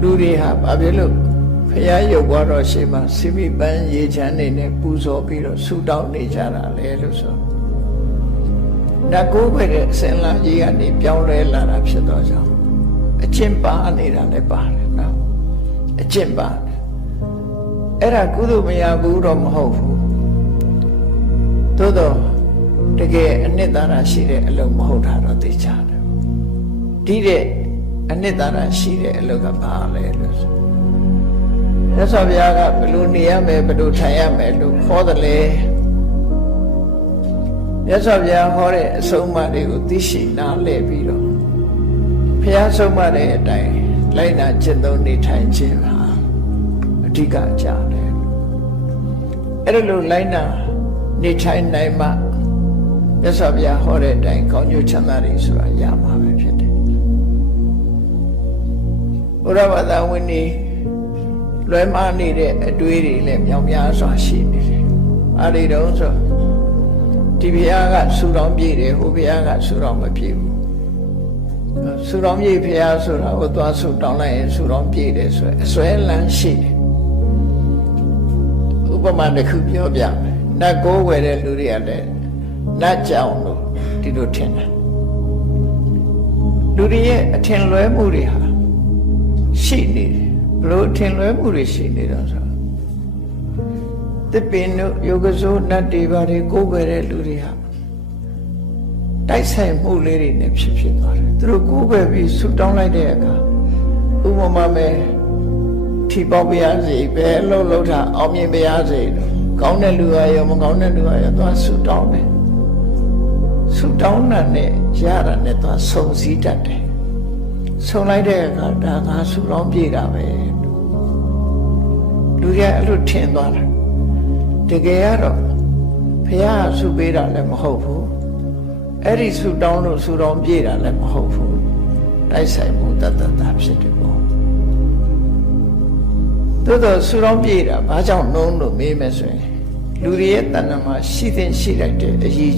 လူတွေဟာဘာဖြစ်လို့ဖရာရုပ်ဘွားတော်ရှိမှစိမိပန်းရေချမ်းနေနဲ့ပူဇော်ပြီးတော့ဆုတောင်းနေကြတာလေလို့ဆိုနတ်ကိုးပဲတဲ့အစင်လာကြီးကနေပြောင်းလဲလာတာဖြစ်တော့ကြောင့်အကျင့်ပါနေတာလည်းပါတယ်နော်အကျင့်ပါအဲ့ဒါကုသိုလ်မရဘူးတော့မဟုတ်ဘူးသို့တော့တကယ်အနှစ်သာရရှိတဲ့အလုပ်မဟုတ်တာတော့သိကြတယ်ဒီတဲ့အနှစ်သာရရှိတဲ့အလုပ်ကဘာလဲလို့ဆိုရသော်ဘုရားကဘယ်လိုနေရမယ်ဘယ်လိုထိုင်ရမယ်လို့ခေါ်တယ်လေရသော်ဘုရားဟောတဲ့အဆုံးအမတွေကိုသိရှိနားလည်ပြီးတော့ဘုရားဆုံးမတဲ့အတိုင်းလိုက်နာကျင့်သုံးနေထိုင်ခြင်းဟာအဓိကကြတယ်အဲ့လိုလိုက်နာနေထိုင်နိုင်မှမြတ်စွာဘုရားဟောတဲ့အတိုင်းကောင်းကျိုးချမ်းသာတွေဆိုတာရမှာပဲဖြစ်တယ်ဘုရားဘာသာဝင်တွေလွဲမှားနေတဲ့အတွေးတွေလည်းမြောင်များစွာရှိနေတယ်အားတွေတော့ဆိုဒီဘုရားကဆူတောင်းပြည့်တယ်ဟိုဘုရားကဆူတောင်းမပြည့်ဘူးဆူတောင်းပြည့်ဘုရားဆိုတာဟိုသွားဆူတောင်းလိုက်ရင်ဆူတောင်းပြည့်တယ်ဆိုအစွဲလန်းရှိတယ်ဥပမာတစ်ခုပြောပြမယ်နတ်ကိုးဝယ်တဲ့လူတွေကလည်းနတ်ကြောင်လို့ဒီလိုထင်တယ်လူတွေရဲ့အထင်လွဲမှုတွေဟာရှိနေတယ်ဘလို့အထင်လွဲမှုတွေရှိနေတော့ဆိုသစ်ပင်တို့ယောဂဆိုးနတ်တွေဘာတွေကိုးဝယ်တဲ့လူတွေဟာတိုက်ဆိုင်မှုလေးတွေနဲ့ဖြစ်သွားတယ်သူတို့ကိုးဝယ်ပြီးဆူတောင်းလိုက်တဲ့အခါဥပမာမဲ့ထီပေါက်ပြရစီပဲလှုပ်လှုပ်တာအောင်မြင်ပြရစီကောင်းတဲ့လူကရောမကောင်းတဲ့လူကရောသွားဆူတောင်းတယ်ဆူတောင်းတာနဲ့ရတာနဲ့သွားဆုံစည်းတတ်တယ်ဆုံလိုက်တဲ့အခါဒါကဆူတောင်းပြေတာပဲလူတွေအဲ့လိုထင်သွားတာတကယ်ကတော့ဘုရားဆူပေးတာလည်းမဟုတ်ဘူးအဲ့ဒီဆူတောင်းလို့ဆူတောင်းပြေတာလည်းမဟုတ်ဘူးတိုက်ဆိုင်မှုတတတာဖြစ်တယ်ပေါ့သို့တော့ဆူတောင်းပြေတာဘာကြောင့်နှုံးလို့မေးမယ်ဆိုရင်လူတွေရဲ့တဏ္ဍာမှာရှိတဲ့ရှိလိုက်တဲ့အရေး